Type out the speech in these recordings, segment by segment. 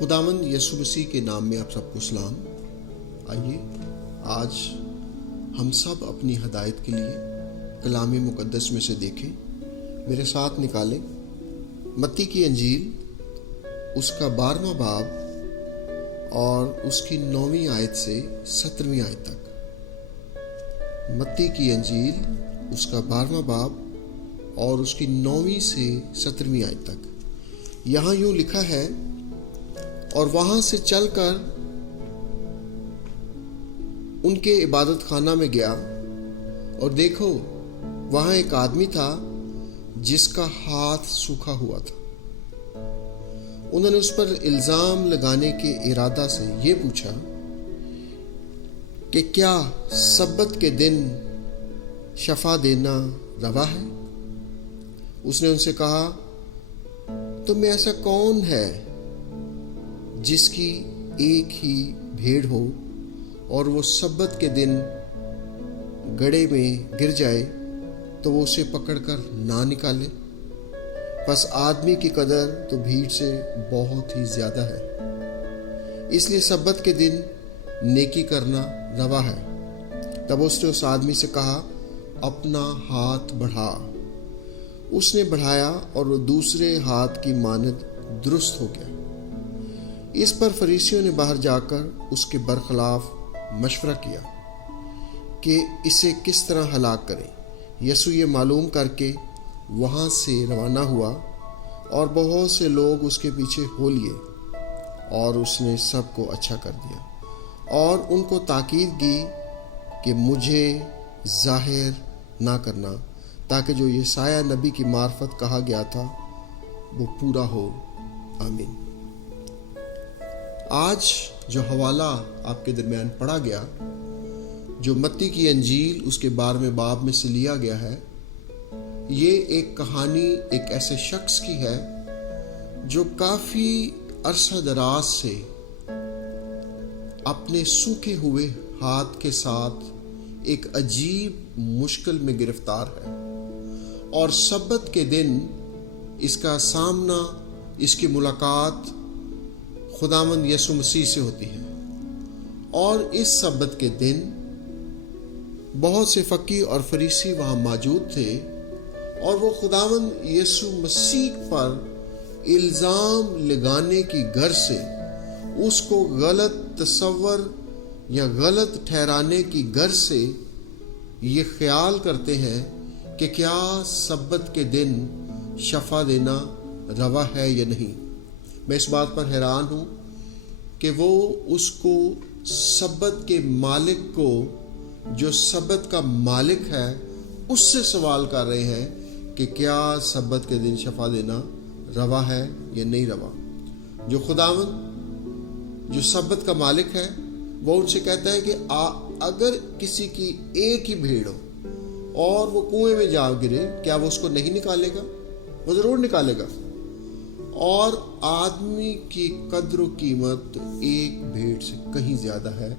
खुदावंद यीशु मसीह के नाम में आप सबको सलाम। आइए आज हम सब अपनी हदायत के लिए कलाम मुक़द्दस में से देखें। मेरे साथ निकालें मत्ती की अंजील उसका 12वां बाब और उसकी 9वीं आयत से 17वीं आयत तक। मत्ती की अंजील उसका 12वां बाब और उसकी 9वीं से 17वीं आयत तक। यहाँ यूँ लिखा है, और वहाँ से चलकर उनके इबादत खाना में गया और देखो वहाँ एक आदमी था जिसका हाथ सूखा हुआ था। उन्होंने उस पर इल्ज़ाम लगाने के इरादा से ये पूछा कि क्या सब्बत के दिन शफा देना रवा है? उसने उनसे कहा, तुम में ऐसा कौन है जिसकी एक ही भेड़ हो और वो सब्बत के दिन गड्ढे में गिर जाए तो वो उसे पकड़कर ना निकाले? बस आदमी की कदर तो भीड़ से बहुत ही ज्यादा है, इसलिए सब्बत के दिन नेकी करना रवा है। तब उसने उस आदमी से कहा, अपना हाथ बढ़ा। उसने बढ़ाया और वो दूसरे हाथ की मानद दुरुस्त हो गया। इस पर फरीसियों ने बाहर जाकर उसके बरखिलाफ मशवरा किया कि इसे किस तरह हलाक करें। यीशु ये मालूम करके वहाँ से रवाना हुआ और बहुत से लोग उसके पीछे हो लिए, और उसने सबको अच्छा कर दिया और उनको ताकीद की कि मुझे जाहिर ना करना, ताकि जो यशायाह नबी की मार्फत कहा गया था वो पूरा हो। आमीन। आज जो हवाला आपके दरमियान पढ़ा गया, जो मत्ती की अंजील उसके 12वें बाब में से लिया गया है, ये एक कहानी एक ऐसे शख्स की है जो काफ़ी अरसा दराज से अपने सूखे हुए हाथ के साथ एक अजीब मुश्किल में गिरफ्तार है, और सब्बत के दिन इसका सामना, इसकी मुलाकात खुदावंद यीशु मसीह से होती है। और इस सब्बत के दिन बहुत से फकीह और फरीसी वहाँ मौजूद थे, और वो खुदावंद यीशु मसीह पर इल्ज़ाम लगाने की गर्ज से उसको गलत तसव्वुर या गलत ठहराने की गर्ज से ये ख्याल करते हैं कि क्या सब्बत के दिन शफा देना रवा है या नहीं। मैं इस बात पर हैरान हूँ कि वो उसको सब्बत के मालिक को, जो सब्बत का मालिक है, उससे सवाल कर रहे हैं कि क्या सब्बत के दिन शफा देना रवा है या नहीं रवा। जो खुदावंद, जो सब्बत का मालिक है, वो उनसे कहता है कि अगर किसी की एक ही भेड़ हो और वो कुएं में जा गिरे, क्या वो उसको नहीं निकालेगा? वो ज़रूर निकालेगा। और आदमी की कद्र कीमत एक भेड़ से कहीं ज़्यादा है,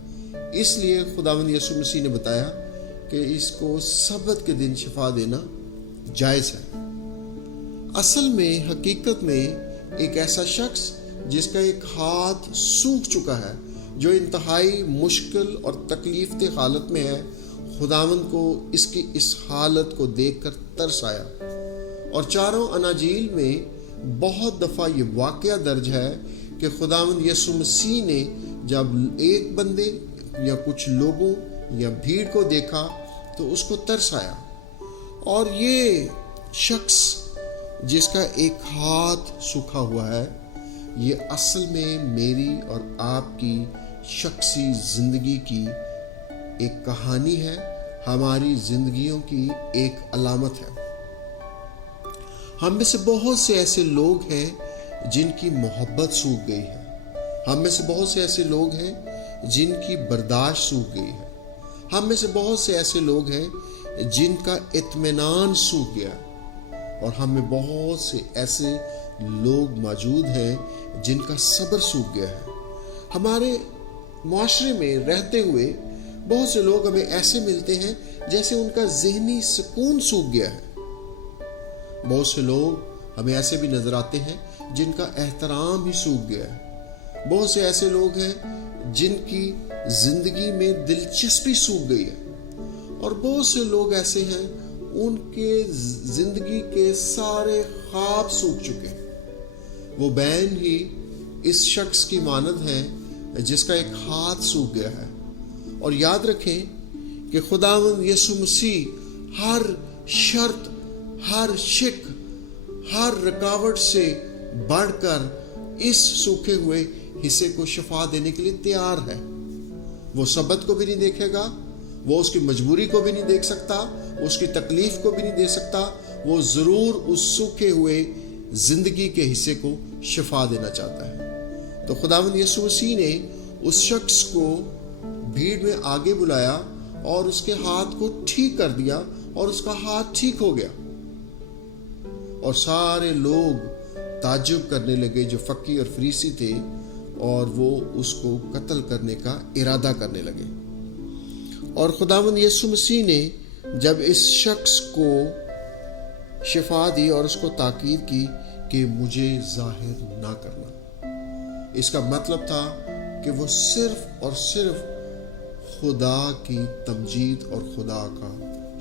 इसलिए खुदावंद यीशु मसीह ने बताया कि इसको सब्बत के दिन शफा देना जायज़ है। असल में, हकीकत में एक ऐसा शख्स जिसका एक हाथ सूख चुका है, जो इंतहाई मुश्किल और तकलीफ दे हालत में है, खुदावंद को इसकी इस हालत को देखकर तरस आया। और चारों अनाजील में बहुत दफ़ा ये वाक़या दर्ज है कि खुदावंद यीशु मसीह ने जब एक बंदे या कुछ लोगों या भीड़ को देखा तो उसको तरस आया। और ये शख्स जिसका एक हाथ सूखा हुआ है, ये असल में मेरी और आपकी शख्सी ज़िंदगी की एक कहानी है, हमारी ज़िंदगियों की एक अलामत है। हम में से बहुत से ऐसे लोग हैं जिनकी मोहब्बत सूख गई है। हम में से बहुत से ऐसे लोग हैं जिनकी बर्दाश्त सूख गई है। हम में से बहुत से ऐसे लोग हैं जिनका इत्मीनान सूख गया, और हम में बहुत से ऐसे लोग मौजूद हैं जिनका सब्र सूख गया है। हमारे माशरे में रहते हुए बहुत से लोग हमें ऐसे मिलते हैं जैसे उनका ज़हनी सुकून सूख गया है। बहुत से लोग हमें ऐसे भी नजर आते हैं जिनका एहतराम ही सूख गया है। बहुत से ऐसे लोग हैं जिनकी जिंदगी में दिलचस्पी सूख गई है, और बहुत से लोग ऐसे हैं उनके जिंदगी के सारे ख्वाब सूख चुके हैं। वो बहन ही इस शख्स की मानद है जिसका एक हाथ सूख गया है। और याद रखें कि खुदावंद यीशु मसीह हर शर्त, हर शिक, हर रुकावट से बढ़कर इस सूखे हुए हिस्से को शिफा देने के लिए तैयार है। वो सबत को भी नहीं देखेगा, वो उसकी मजबूरी को भी नहीं देख सकता, उसकी तकलीफ को भी नहीं दे सकता। वो जरूर उस सूखे हुए जिंदगी के हिस्से को शिफा देना चाहता है। तो खुदावंद यीशु मसीह ने उस शख्स को भीड़ में आगे बुलाया और उसके हाथ को ठीक कर दिया, और उसका हाथ ठीक हो गया। और सारे लोग ताज्जुब करने लगे जो फक्की और फरीसी थे, और वो उसको कत्ल करने का इरादा करने लगे। और खुदावंद यीशु मसीह ने जब इस शख्स को शिफा दी और उसको ताकीद की कि मुझे जाहिर ना करना, इसका मतलब था कि वो सिर्फ और सिर्फ खुदा की तमजीद और खुदा का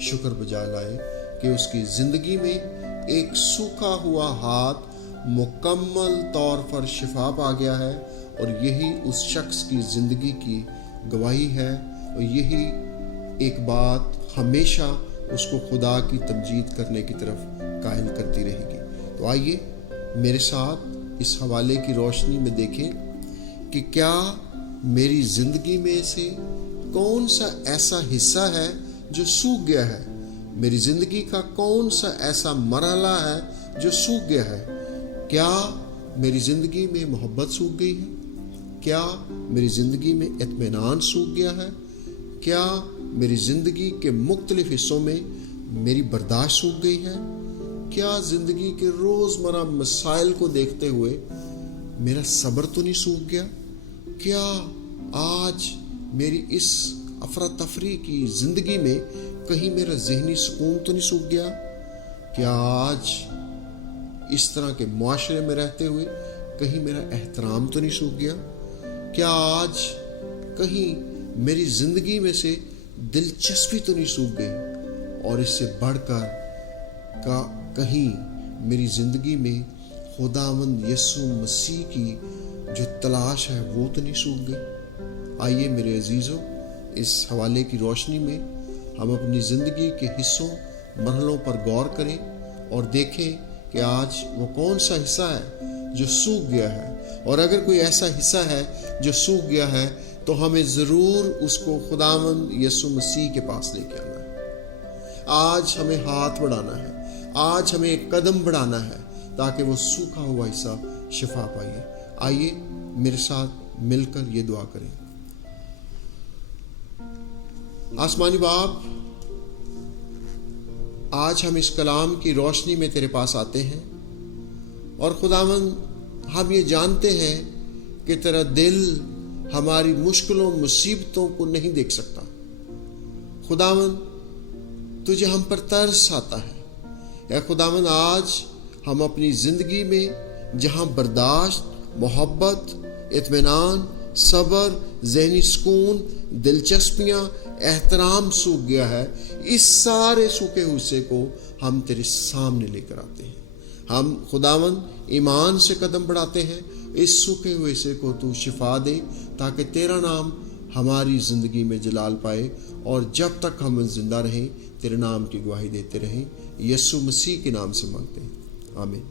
शुक्र बजा लाए कि उसकी जिंदगी में एक सूखा हुआ हाथ मुकम्मल तौर पर शिफा पा गया है। और यही उस शख्स की जिंदगी की गवाही है, और यही एक बात हमेशा उसको खुदा की तमजीद करने की तरफ कायल करती रहेगी। तो आइए मेरे साथ इस हवाले की रोशनी में देखें कि क्या मेरी जिंदगी में से कौन सा ऐसा हिस्सा है जो सूख गया है। मेरी जिंदगी का कौन सा ऐसा मरहला है जो सूख गया है। क्या मेरी जिंदगी में मोहब्बत सूख गई है? क्या मेरी जिंदगी में इत्मीनान सूख गया है? क्या मेरी जिंदगी के मुख्तलिफ हिस्सों में मेरी बर्दाश्त सूख गई है? क्या जिंदगी के रोजमर्रा मसाइल को देखते हुए मेरा सब्र तो नहीं सूख गया? क्या आज मेरी इस अफरा तफरी की जिंदगी में कहीं मेरा जहनी सुकून तो नहीं सूख गया? क्या आज इस तरह के मुआशरे में रहते हुए कहीं मेरा एहतराम तो नहीं सूख गया? क्या आज कहीं मेरी जिंदगी में से दिलचस्पी तो नहीं सूख गई? और इससे बढ़कर कहीं मेरी जिंदगी में खुदावंद यीशु मसीह की जो तलाश है वो तो नहीं सूख गई? आइए मेरे अजीजों, इस हवाले की रोशनी में हम अपनी ज़िंदगी के हिस्सों, मरहलों पर गौर करें और देखें कि आज वो कौन सा हिस्सा है जो सूख गया है। और अगर कोई ऐसा हिस्सा है जो सूख गया है तो हमें ज़रूर उसको खुदावंद यीशु मसीह के पास लेके आना है। आज हमें हाथ बढ़ाना है, आज हमें एक कदम बढ़ाना है ताकि वो सूखा हुआ हिस्सा शिफा पाइए। आइए मेरे साथ मिलकर ये दुआ करें। आसमानी बाप, आज हम इस कलाम की रोशनी में तेरे पास आते हैं और खुदावंद हम ये जानते हैं कि तेरा दिल हमारी मुश्किलों, मुसीबतों को नहीं देख सकता। खुदावंद, तुझे हम पर तरस आता है। या खुदावंद, आज हम अपनी ज़िंदगी में जहाँ बर्दाश्त, मोहब्बत, इत्मीनान, सब्र, ज़हनी सुकून, दिलचस्पियाँ, एहतराम सूख गया है, इस सारे सूखे हिस्से को हम तेरे सामने लेकर आते हैं। हम खुदावंद ईमान से कदम बढ़ाते हैं, इस सूखे हुए हिस्से को तू शिफा दे ताकि तेरा नाम हमारी ज़िंदगी में जलाल पाए, और जब तक हम जिंदा रहें तेरे नाम की गवाही देते रहें। यीशु मसीह के नाम से मांगते हैं, आमीन।